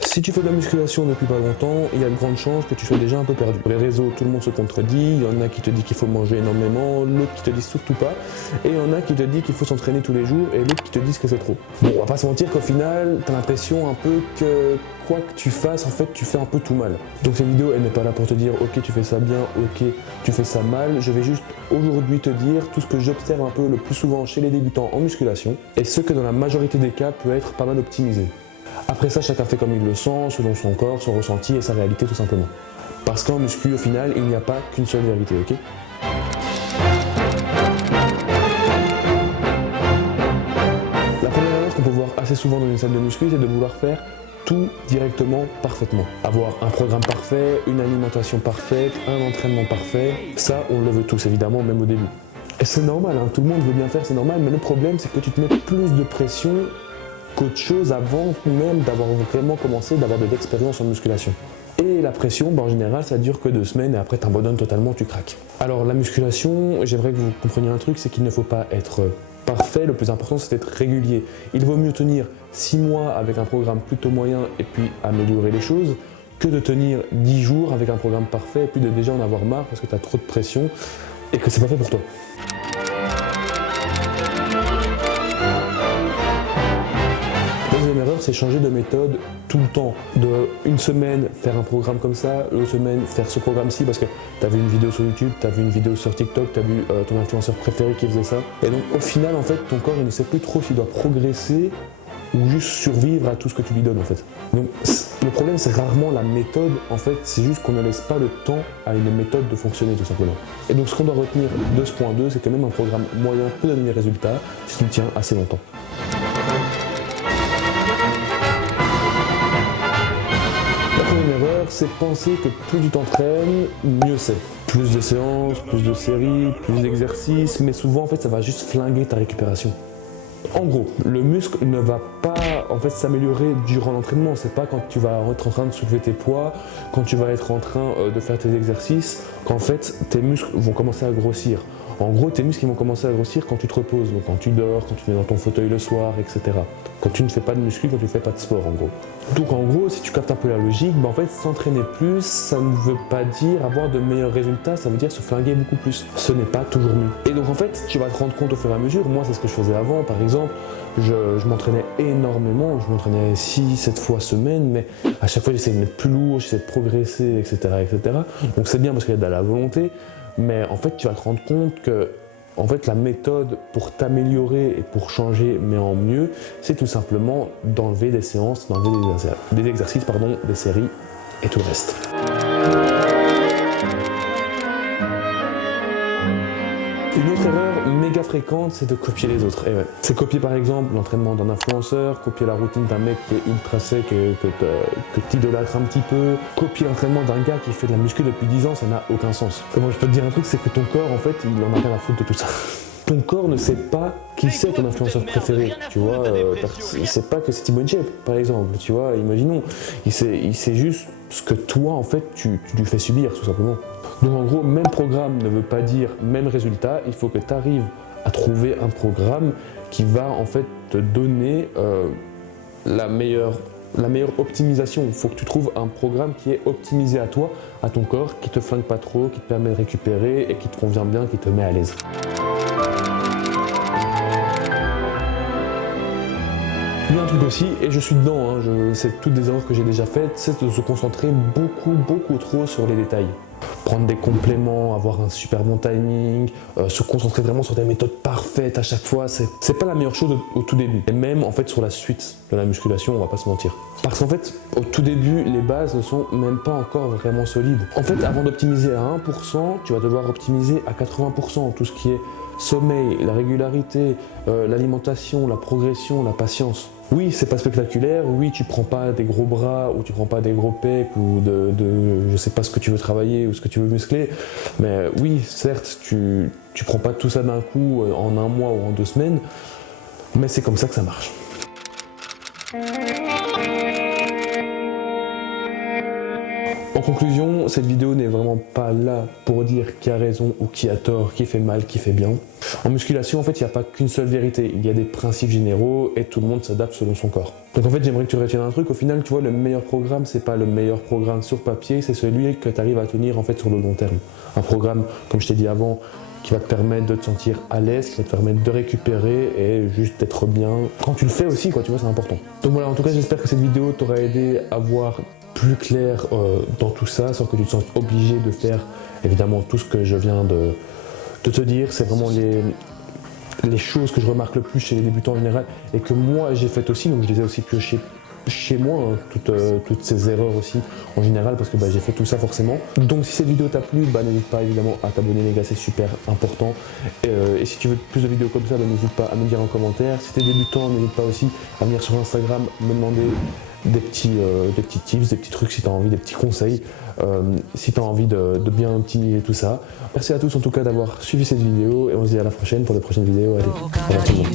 Si tu fais de la musculation depuis pas longtemps, il y a de grandes chances que tu sois déjà un peu perdu. Sur les réseaux, tout le monde se contredit, il y en a qui te disent qu'il faut manger énormément, l'autre qui te dit surtout pas, et il y en a qui te dit qu'il faut s'entraîner tous les jours, et l'autre qui te disent que c'est trop. Bon, on va pas se mentir qu'au final, t'as l'impression un peu que quoi que tu fasses, en fait, tu fais un peu tout mal. Donc cette vidéo, elle n'est pas là pour te dire, ok, tu fais ça bien, ok, tu fais ça mal. Je vais juste aujourd'hui te dire tout ce que j'observe un peu le plus souvent chez les débutants en musculation, et ce que dans la majorité des cas peut être pas mal optimisé. Après ça, chacun fait comme il le sent, selon son corps, son ressenti et sa réalité tout simplement. Parce qu'en muscu, au final, il n'y a pas qu'une seule vérité, ok? La première erreur qu'on peut voir assez souvent dans une salle de muscu, c'est de vouloir faire tout directement, parfaitement. Avoir un programme parfait, une alimentation parfaite, un entraînement parfait, ça, on le veut tous évidemment, même au début. Et c'est normal, hein, tout le monde veut bien faire, c'est normal, mais le problème, c'est que tu te mets plus de pression qu'autre chose avant même d'avoir vraiment commencé, d'avoir de l'expérience en musculation. Et la pression, en général, ça dure que 2 semaines et après t'abandonnes totalement, tu craques. Alors la musculation, j'aimerais que vous compreniez un truc, c'est qu'il ne faut pas être parfait, le plus important c'est d'être régulier. Il vaut mieux tenir 6 mois avec un programme plutôt moyen et puis améliorer les choses, que de tenir 10 jours avec un programme parfait et puis de déjà en avoir marre parce que tu as trop de pression et que c'est pas fait pour toi. Deuxième erreur, c'est changer de méthode tout le temps. De une semaine faire un programme comme ça, l'autre semaine faire ce programme-ci parce que tu as vu une vidéo sur YouTube, tu as vu une vidéo sur TikTok, tu as vu ton influenceur préféré qui faisait ça. Et donc au final, en fait, ton corps il ne sait plus trop s'il doit progresser ou juste survivre à tout ce que tu lui donnes en fait. Donc le problème c'est rarement la méthode, en fait c'est juste qu'on ne laisse pas le temps à une méthode de fonctionner tout simplement. Et donc ce qu'on doit retenir de ce point 2, c'est que même un programme moyen peut donner des résultats si tu le tiens assez longtemps. C'est penser que plus tu t'entraînes, mieux c'est. Plus de séances, plus de séries, plus d'exercices, mais souvent en fait ça va juste flinguer ta récupération. En gros, le muscle ne va pas en fait s'améliorer durant l'entraînement. C'est pas quand tu vas être en train de soulever tes poids, quand tu vas être en train de faire tes exercices, qu'en fait tes muscles vont commencer à grossir. En gros, tes muscles ils vont commencer à grossir quand tu te reposes, donc quand tu dors, quand tu es dans ton fauteuil le soir, etc. Quand tu ne fais pas de muscu, quand tu ne fais pas de sport en gros. Donc en gros, si tu captes un peu la logique, en fait s'entraîner plus, ça ne veut pas dire avoir de meilleurs résultats, ça veut dire se flinguer beaucoup plus. Ce n'est pas toujours mieux. Et donc en fait, tu vas te rendre compte au fur et à mesure, moi c'est ce que je faisais avant, par exemple, je m'entraînais énormément, je m'entraînais 6-7 fois semaine, mais à chaque fois j'essayais de mettre plus lourd, j'essayais de progresser, etc. etc. Donc c'est bien parce qu'il y a de la volonté, mais en fait tu vas te rendre compte que en fait, la méthode pour t'améliorer et pour changer, mais en mieux, c'est tout simplement d'enlever des séances, d'enlever des exercices, des séries et tout le reste. Une autre erreur méga fréquente, c'est de copier les autres. Et ouais. C'est copier par exemple l'entraînement d'un influenceur, copier la routine d'un mec qui est ultra sec et que tu idolâtres un petit peu, copier l'entraînement d'un gars qui fait de la muscu depuis 10 ans, ça n'a aucun sens. Et moi je peux te dire un truc, c'est que ton corps en fait, il en a rien à foutre de tout ça. Ton corps ne sait pas qui c'est ton influenceur préféré, tu vois, il sait pas que c'est Thibaut InShape par exemple, tu vois, imaginons, il sait juste ce que toi en fait tu lui fais subir tout simplement. Donc en gros, même programme ne veut pas dire même résultat, il faut que tu arrives à trouver un programme qui va en fait te donner la meilleure optimisation. Il faut que tu trouves un programme qui est optimisé à toi, à ton corps, qui te flingue pas trop, qui te permet de récupérer et qui te convient bien, qui te met à l'aise. Il y a un truc aussi, et je suis dedans, hein, c'est toutes des erreurs que j'ai déjà faites, c'est de se concentrer beaucoup trop sur les détails. Prendre des compléments, avoir un super bon timing, se concentrer vraiment sur des méthodes parfaites à chaque fois, c'est pas la meilleure chose au tout début. Et même en fait sur la suite de la musculation, on va pas se mentir. Parce qu'en fait, au tout début, les bases ne sont même pas encore vraiment solides. En fait, avant d'optimiser à 1%, tu vas devoir optimiser à 80%, tout ce qui est sommeil, la régularité, l'alimentation, la progression, la patience. Oui, c'est pas spectaculaire, oui, tu prends pas des gros bras ou tu prends pas des gros pecs ou je sais pas ce que tu veux travailler ou ce que tu veux muscler, mais oui, certes, tu prends pas tout ça d'un coup en un mois ou en 2 semaines, mais c'est comme ça que ça marche. En conclusion, cette vidéo n'est vraiment pas là pour dire qui a raison ou qui a tort, qui fait mal, qui fait bien. En musculation, en fait, il n'y a pas qu'une seule vérité. Il y a des principes généraux et tout le monde s'adapte selon son corps. Donc en fait, j'aimerais que tu retiennes un truc. Au final, tu vois, le meilleur programme, c'est pas le meilleur programme sur papier, c'est celui que tu arrives à tenir en fait sur le long terme. Un programme, comme je t'ai dit avant, qui va te permettre de te sentir à l'aise, qui va te permettre de récupérer et juste d'être bien quand tu le fais aussi, quoi, tu vois, c'est important. Donc voilà, en tout cas, j'espère que cette vidéo t'aura aidé à voir plus clair dans tout ça, sans que tu te sentes obligé de faire évidemment tout ce que je viens de te dire. C'est vraiment les choses que je remarque le plus chez les débutants en général et que moi j'ai fait aussi, donc je les ai aussi piochées chez moi, hein, toutes ces erreurs aussi en général, parce que j'ai fait tout ça forcément. Donc si cette vidéo t'a plu, n'hésite pas évidemment à t'abonner les gars, c'est super important. Et si tu veux plus de vidéos comme ça, n'hésite pas à me dire en commentaire. Si t'es débutant, n'hésite pas aussi à venir sur Instagram me demander des petits tips, des petits trucs si tu as envie, des petits conseils, si tu as envie de bien optimiser tout ça. Merci à tous en tout cas d'avoir suivi cette vidéo et on se dit à la prochaine pour de prochaines vidéos. Allez, au revoir tout le monde.